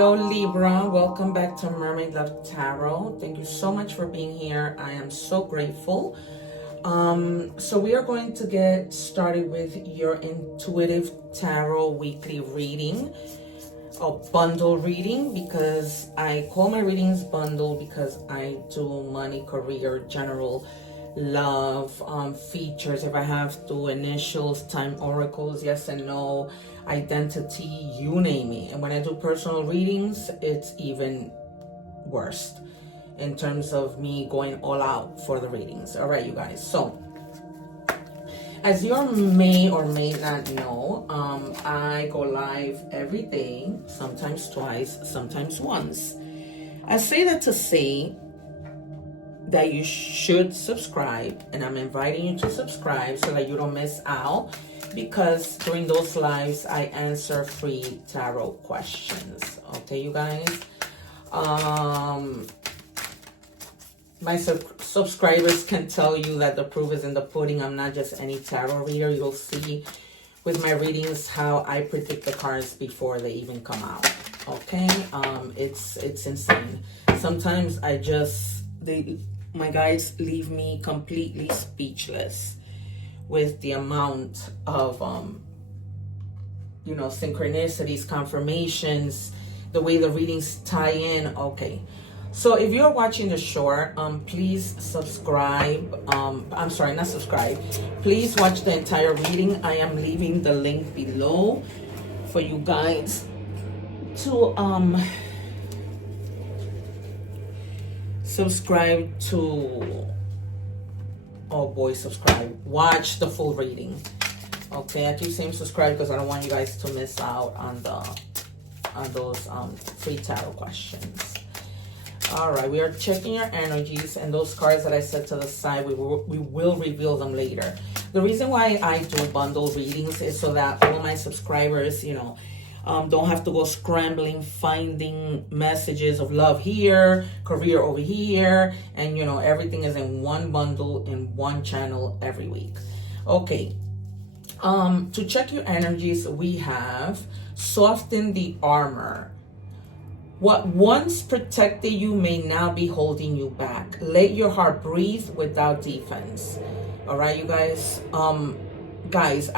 Hello Libra, welcome back to Mermaid Love Tarot. Thank you so much for being here. I am so grateful. So we are going to get started with your intuitive tarot weekly reading, a bundle reading, because I call my readings bundle because I do money, career, general, love, features, if I have to, initials, time oracles, yes and no, identity, you name it. And when I do personal readings, it's even worse in terms of me going all out for the readings. All right, you guys. So as you may or may not know, I go live every day, sometimes twice, sometimes once. I say that to say that you should subscribe, and I'm inviting you to subscribe so that you don't miss out, because during those lives I answer free tarot questions. Okay, you guys. My subscribers can tell you that the proof is in the pudding. I'm not just any tarot reader. You'll see with my readings how I predict the cards before they even come out. Okay, it's insane. Sometimes my guides leave me completely speechless with the amount of synchronicities, confirmations, the way the readings tie in. Okay, so if you're watching the short, please subscribe. I'm sorry, not subscribe. Please watch the entire reading. I am leaving the link below for you guys to subscribe to, subscribe, watch the full reading. Okay, I keep saying subscribe because I don't want you guys to miss out on those free tarot questions. All right, we are checking your energies, and those cards that I set to the side, we will reveal them later. The reason why I do bundle readings is so that all my subscribers, don't have to go scrambling, finding messages of love here, career over here, and everything is in one bundle, in one channel every week. Okay, to check your energies, we have soften the armor. What once protected you may now be holding you back. Let your heart breathe without defense. All right, you guys. Guys,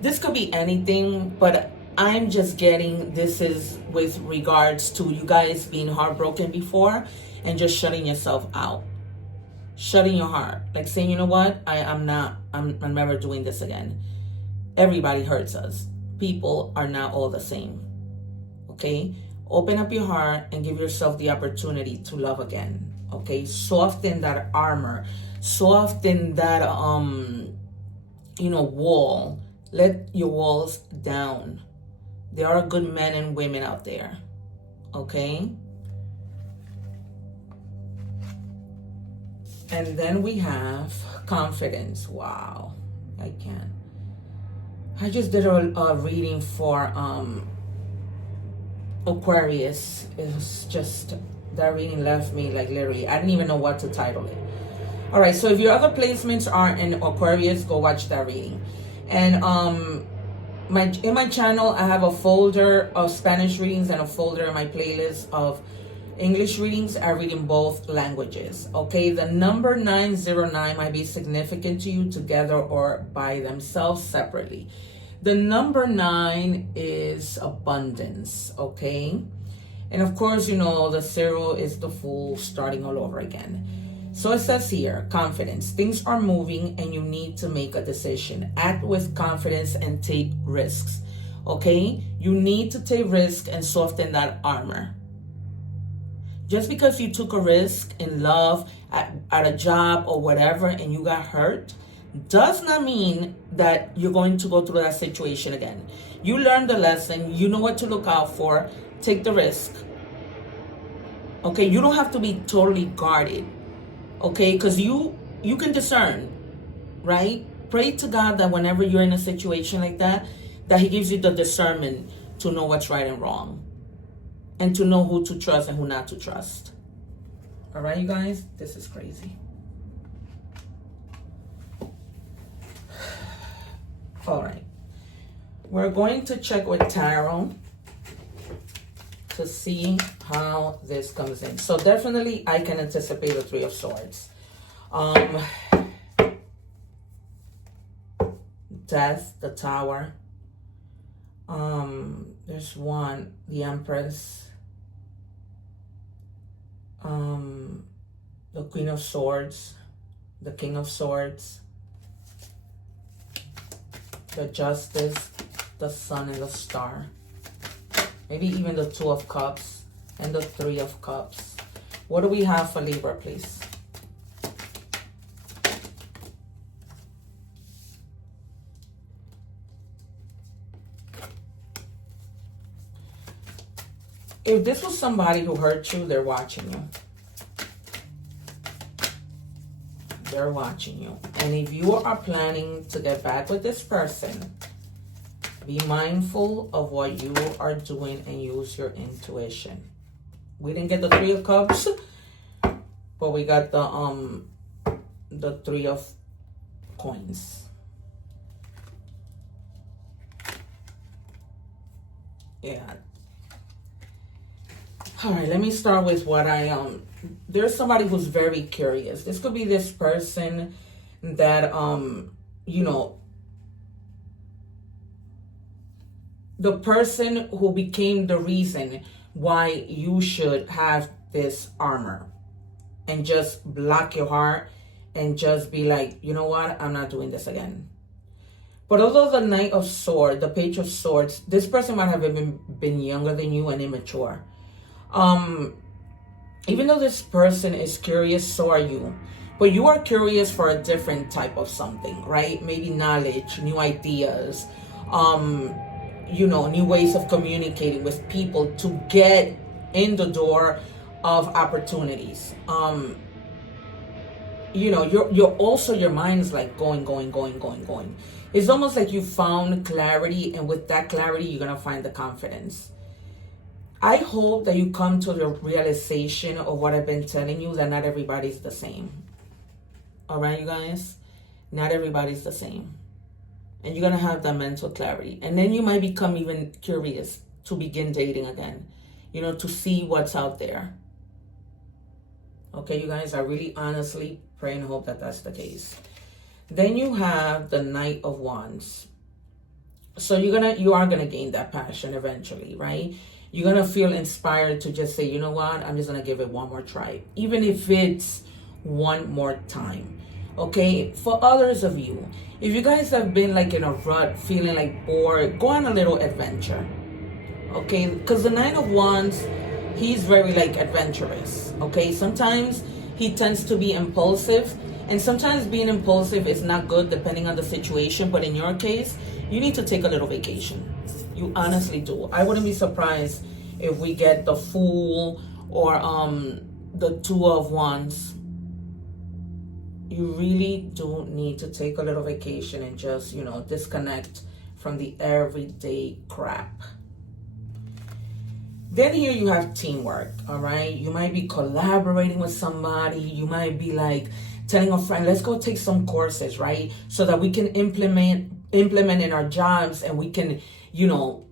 this could be anything, but I'm just getting this is with regards to you guys being heartbroken before and just shutting yourself out, shutting your heart, like saying, you know what, I'm never doing this again. Everybody hurts us. People are not all the same. Okay, open up your heart and give yourself the opportunity to love again. Okay, soften that armor, soften that wall. Let your walls down. There are good men and women out there, okay? And then we have confidence. Wow, I just did a reading for Aquarius. It was just, that reading left me like literally, I didn't even know what to title it. All right, so if your other placements are in Aquarius, go watch that reading. And in my channel, I have a folder of Spanish readings and a folder in my playlist of English readings. I read in both languages. Okay, the number 909 might be significant to you together or by themselves separately. The number 9 is abundance. Okay, and of course, the 0 is the Fool, starting all over again. So it says here, confidence. Things are moving and you need to make a decision. Act with confidence and take risks. Okay? You need to take risks and soften that armor. Just because you took a risk in love, at a job or whatever, and you got hurt, does not mean that you're going to go through that situation again. You learned the lesson. You know what to look out for. Take the risk. Okay? You don't have to be totally guarded. Okay, because you can discern, right? Pray to God that whenever you're in a situation like that He gives you the discernment to know what's right and wrong, and to know who to trust and who not to trust. All right, you guys, this is crazy. All right, we're going to check with tarot to see how this comes in. So definitely I can anticipate the Three of Swords. Death, the Tower. There's one, the Empress. The Queen of Swords, the King of Swords, the Justice, the Sun and the Star. Maybe even the Two of Cups and the Three of Cups. What do we have for Libra, please? If this was somebody who hurt you, they're watching you. They're watching you. And if you are planning to get back with this person, be mindful of what you are doing and use your intuition. We didn't get the Three of Cups, but we got the Three of Coins. Yeah. All right, let me start with what there's somebody who's very curious. This could be this person that, you know, the person who became the reason why you should have this armor and just block your heart and just be like, you know what, I'm not doing this again. But although the Knight of Swords, the Page of Swords, this person might have been younger than you and immature. Even though this person is curious, so are you. But you are curious for a different type of something, right? Maybe knowledge, new ideas, you know, new ways of communicating with people to get in the door of opportunities. You know, you're also, your mind is like going. It's almost like you found clarity, and with that clarity, you're going to find the confidence. I hope that you come to the realization of what I've been telling you, that not everybody's the same. All right, you guys? Not everybody's the same. And you're going to have that mental clarity. And then you might become even curious to begin dating again. You know, to see what's out there. Okay, you guys? I really honestly pray and hope that that's the case. Then you have the Knight of Wands. So you are going to gain that passion eventually, right? You're going to feel inspired to just say, you know what, I'm just going to give it one more try. Even if it's one more time. Okay, for others of you, if you guys have been like in a rut, feeling like bored, go on a little adventure. Okay, because the Knight of Wands, he's very like adventurous. Okay, sometimes he tends to be impulsive. And sometimes being impulsive is not good depending on the situation. But in your case, you need to take a little vacation. You honestly do. I wouldn't be surprised if we get the Fool or the Two of Wands. You really do need to take a little vacation and just, you know, disconnect from the everyday crap. Then here you have teamwork, all right? You might be collaborating with somebody. You might be like telling a friend, let's go take some courses, right? So that we can implement in our jobs and we can, you know,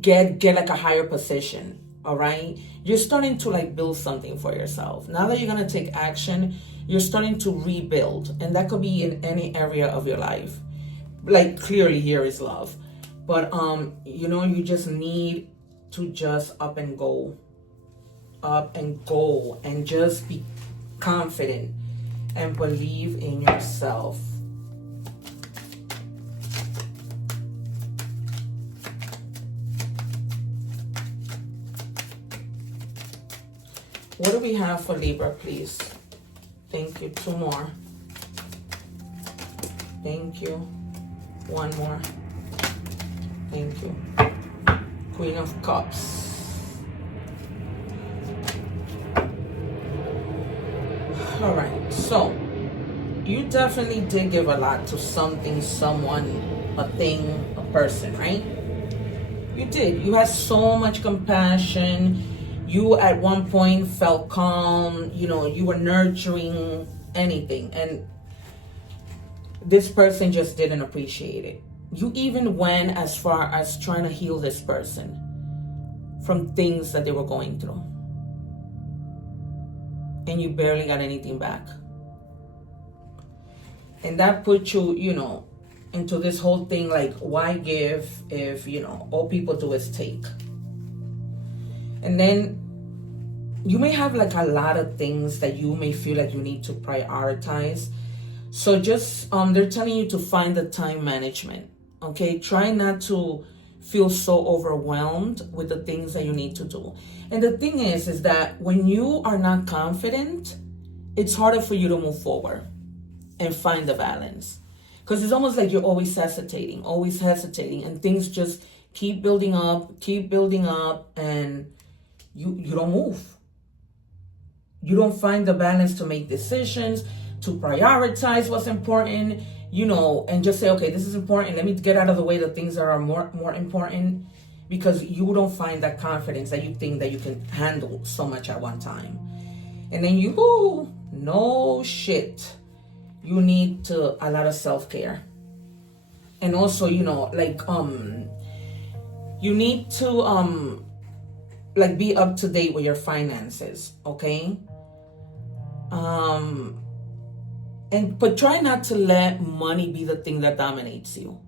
get like a higher position, all right? You're starting to like build something for yourself. Now that you're going to take action, you're starting to rebuild. And that could be in any area of your life. Like clearly here is love. But, you know, you just need to just up and go and just be confident and believe in yourself. What do we have for Libra, please? Thank you. 2 more. Thank you. 1 more. Thank you. Queen of Cups. All right. So, you definitely did give a lot to something, someone, a thing, a person, right? You did. You had so much compassion. You at one point felt calm, you know, you were nurturing anything. And this person just didn't appreciate it. You even went as far as trying to heal this person from things that they were going through. And you barely got anything back. And that puts you, you know, into this whole thing like, why give if, you know, all people do is take? And then you may have like a lot of things that you may feel like you need to prioritize. So just, they're telling you to find the time management, okay? Try not to feel so overwhelmed with the things that you need to do. And the thing is that when you are not confident, it's harder for you to move forward and find the balance. Because it's almost like you're always hesitating, and things just keep building up, and you don't move. You don't find the balance to make decisions, to prioritize what's important, you know, and just say, okay, this is important. Let me get out of the way the things that are more important, because you don't find that confidence that you think that you can handle so much at one time. And then no shit. You need a lot of self-care. And also, you know, like, you need to, like, be up to date with your finances, okay? But try not to let money be the thing that dominates you,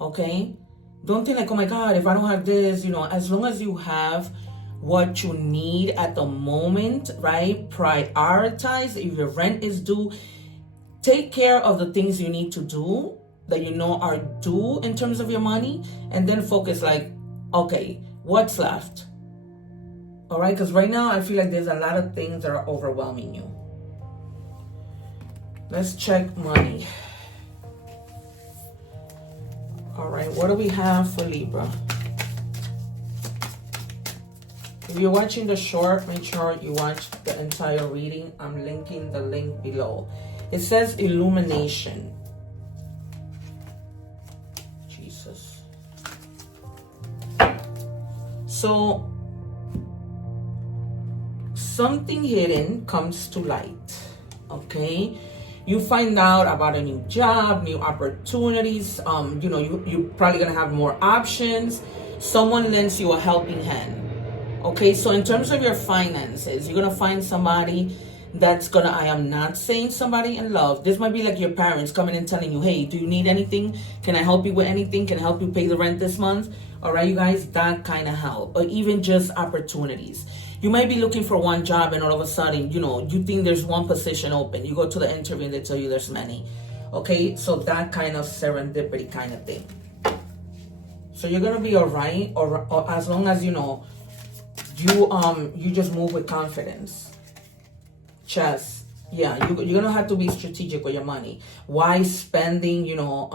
okay? Don't think like, oh my God, if I don't have this, you know, as long as you have what you need at the moment, right? Prioritize. If your rent is due, take care of the things you need to do that you know are due in terms of your money, and then focus like, okay, what's left? All right, because right now I feel like there's a lot of things that are overwhelming you. Let's check money. All right, what do we have for Libra? If you're watching the short, make sure you watch the entire reading. I'm linking the link below. It says illumination. Jesus. So, something hidden comes to light, okay? You find out about a new job, new opportunities. You know, you're probably gonna have more options. Someone lends you a helping hand. Okay, so in terms of your finances, you're gonna find somebody that's gonna, I am not saying somebody in love. This might be like your parents coming and telling you, hey, do you need anything? Can I help you with anything? Can I help you pay the rent this month? All right, you guys, that kind of help. Or even just opportunities. You might be looking for one job and all of a sudden, you know, you think there's one position open. You go to the interview and they tell you there's many. Okay, so that kind of serendipity kind of thing. So you're gonna be all right, or as long as, you know, you just move with confidence. Chess. Yeah, you're gonna have to be strategic with your money. Why spending, you know,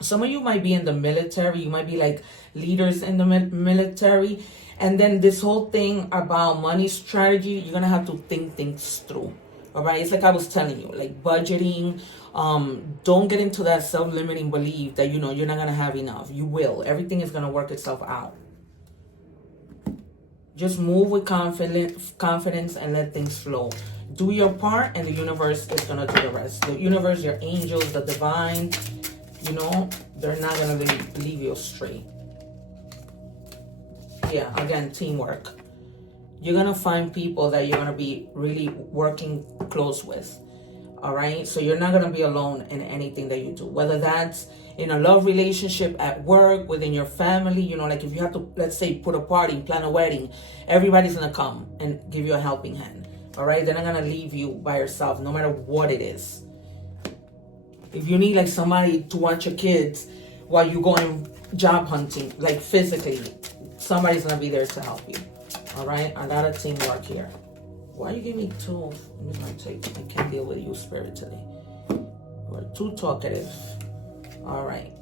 some of you might be in the military. You might be like leaders in the military. And then this whole thing about money strategy, you're gonna have to think things through. All right, it's like I was telling you, like budgeting. Don't get into that self-limiting belief that, you know, you're not gonna have enough. You will. Everything is gonna work itself out. Just move with confidence and let things flow. Do your part and the universe is gonna do the rest. The universe, your angels, the divine, you know, they're not gonna leave you astray. Yeah, again, teamwork. You're gonna find people that you're gonna be really working close with. All right, so you're not gonna be alone in anything that you do, whether that's in a love relationship, at work, within your family. You know, like if you have to, let's say, put a party, plan a wedding, everybody's gonna come and give you a helping hand. All right, they're not gonna leave you by yourself, no matter what it is. If you need like somebody to watch your kids while you going job hunting, like physically, somebody's gonna be there to help you. All right, a lot of teamwork here. Why you give me two? I can't deal with you, Spirit, today. You're too talkative. All right.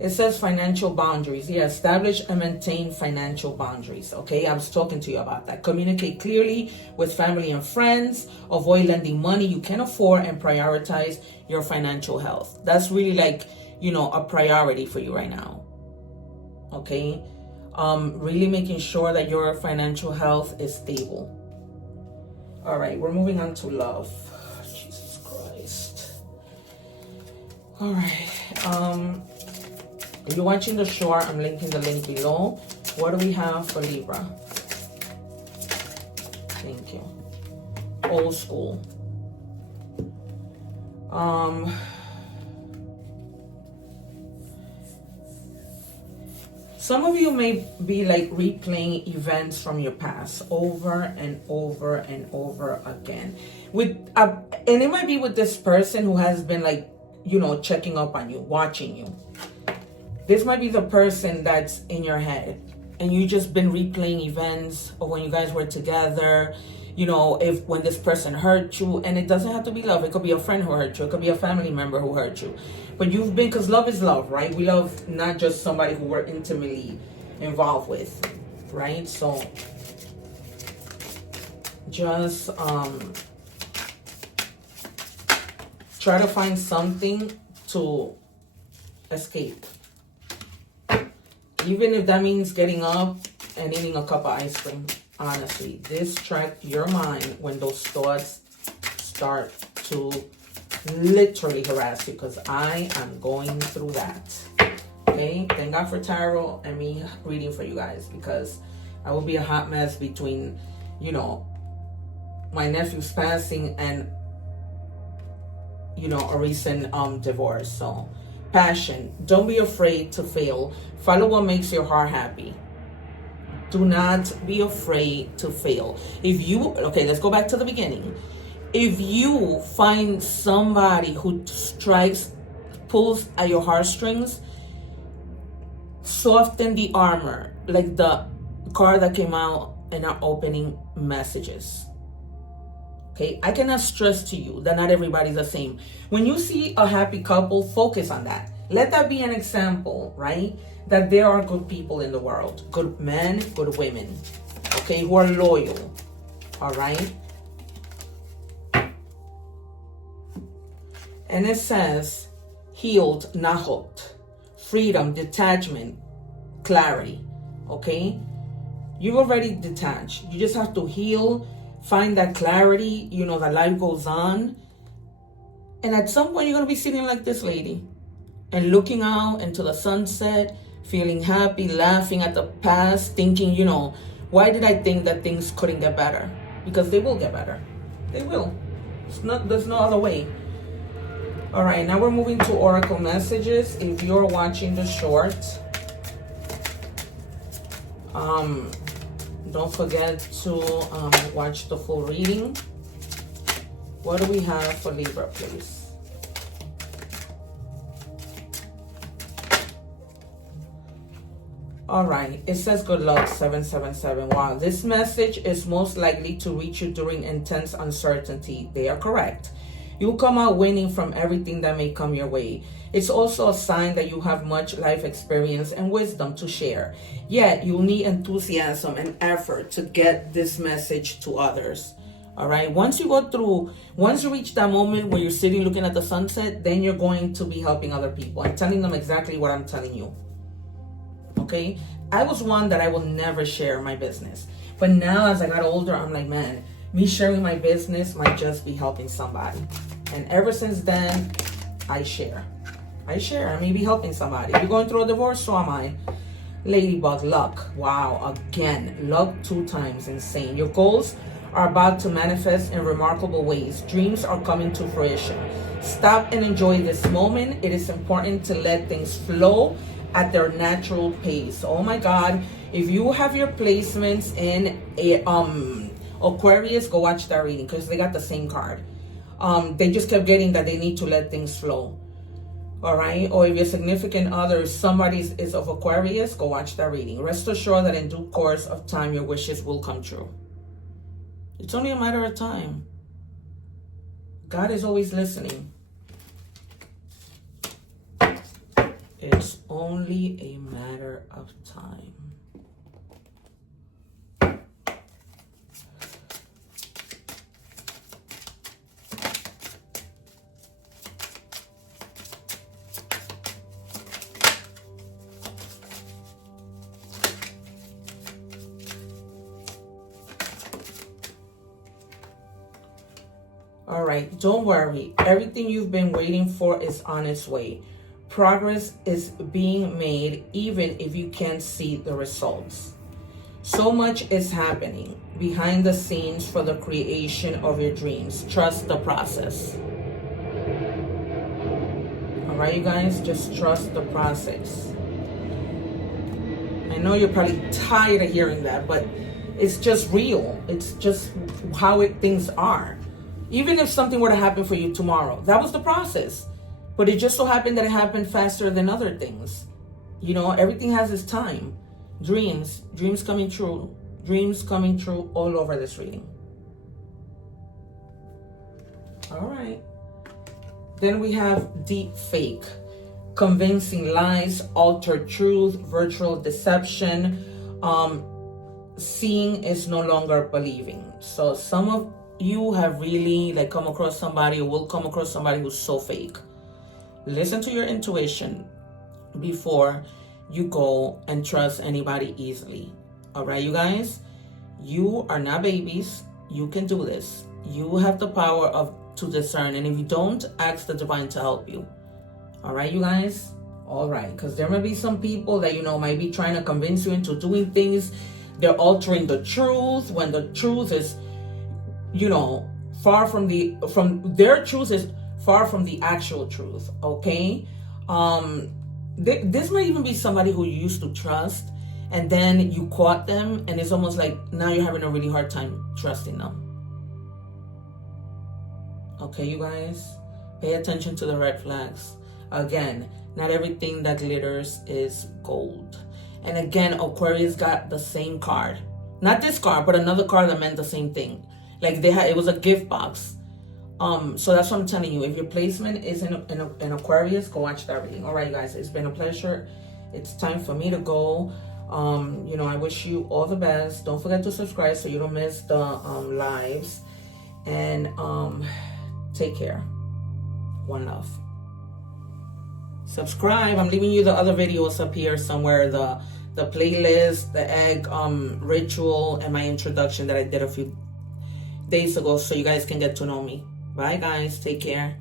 It says financial boundaries. Yeah, establish and maintain financial boundaries. Okay, I was talking to you about that. Communicate clearly with family and friends. Avoid lending money you can afford, and prioritize your financial health. That's really like, you know, a priority for you right now. Okay, really making sure that your financial health is stable. All right, we're moving on to love. Jesus Christ. All right. If you're watching the short, I'm linking the link below. What do we have for Libra? Thank you. Old school. Some of you may be like replaying events from your past over and over and over again. And it might be with this person who has been like, you know, checking up on you, watching you. This might be the person that's in your head, and you just been replaying events of when you guys were together. You know, when this person hurt you, and it doesn't have to be love. It could be a friend who hurt you. It could be a family member who hurt you. But you've been, because love is love, right? We love not just somebody who we're intimately involved with, right? So just try to find something to escape. Even if that means getting up and eating a cup of ice cream. Honestly, distract your mind when those thoughts start to literally harass you, because I am going through that. Okay, thank God for tarot and me reading for you guys, because I will be a hot mess between, you know, my nephew's passing and, you know, a recent divorce. So passion, don't be afraid to fail. Follow what makes your heart happy. Do not be afraid to fail. Okay, let's go back to the beginning. If you find somebody who pulls at your heartstrings, soften the armor, like the card that came out in our opening messages. Okay, I cannot stress to you that not everybody's the same. When you see a happy couple, focus on that. Let that be an example, right? That there are good people in the world. Good men, good women. Okay, who are loyal. All right? And it says, healed, not hooked. Freedom, detachment, clarity. Okay? You've already detached. You just have to heal, find that clarity, you know, that life goes on. And at some point, you're going to be sitting like this lady and looking out into the sunset, feeling happy, laughing at the past, thinking, you know, why did I think that things couldn't get better? Because they will get better. They will. There's no other way. All right, now we're moving to oracle messages. If you're watching the short, don't forget to watch the full reading. What do we have for Libra, please? All right, it says good luck, 777. Wow, this message is most likely to reach you during intense uncertainty. They are correct. You'll come out winning from everything that may come your way. It's also a sign that you have much life experience and wisdom to share. Yet, you'll need enthusiasm and effort to get this message to others. All right, once you reach that moment where you're sitting looking at the sunset, then you're going to be helping other people and telling them exactly what I'm telling you. Okay, I was one that I will never share my business, but now as I got older, I'm like, man, me sharing my business might just be helping somebody. And ever since then, I share. I may be helping somebody. If you're going through a divorce, so am I. Ladybug, luck. Wow, again, luck 2 times, insane. Your goals are about to manifest in remarkable ways. Dreams are coming to fruition. Stop and enjoy this moment. It is important to let things flow at their natural pace. Oh my God, if you have your placements in Aquarius, go watch that reading, because they got the same card. They just kept getting that they need to let things flow. All right, or if your significant other, somebody is of Aquarius, go watch that reading. Rest assured that in due course of time, your wishes will come true. It's only a matter of time. God is always listening. It's only a matter of time. All right, don't worry. Everything you've been waiting for is on its way. progress is being made even if you can't see the results. So much is happening behind the scenes for the creation of your dreams. Trust the process. All right, you guys, just trust the process. I know you're probably tired of hearing that, but it's just real. It's just how things are. Even if something were to happen for you tomorrow, that was the process. But it just so happened that it happened faster than other things. You know, everything has its time. Dreams coming true. Dreams coming true all over this reading. All right. Then we have deep fake. Convincing lies, altered truth, virtual deception. Seeing is no longer believing. So some of you have really like come across somebody or will come across somebody who's so fake. Listen to your intuition before you go and trust anybody easily. All right, you guys, you are not babies. You can do this. You have the power to discern, and if you don't, ask the divine to help you. All right, you guys. All right, because there may be some people that might be trying to convince you into doing things. They're altering the truth when the truth is, far from their truth is far from the actual truth. Okay. This might even be somebody who you used to trust, and then you caught them, and it's almost like now you're having a really hard time trusting them. Okay, you guys, pay attention to the red flags. Again, not everything that glitters is gold. And again, Aquarius got the same card. Not this card, but another card that meant the same thing. Like it was a gift box. So that's what I'm telling you. If your placement is in Aquarius, go watch that reading. All right, guys, it's been a pleasure. It's time for me to go. I wish you all the best. Don't forget to subscribe so you don't miss the lives. And take care. One love. Subscribe. I'm leaving you the other videos up here somewhere. The playlist, the egg ritual, and my introduction that I did a few days ago, so you guys can get to know me. Bye, guys. Take care.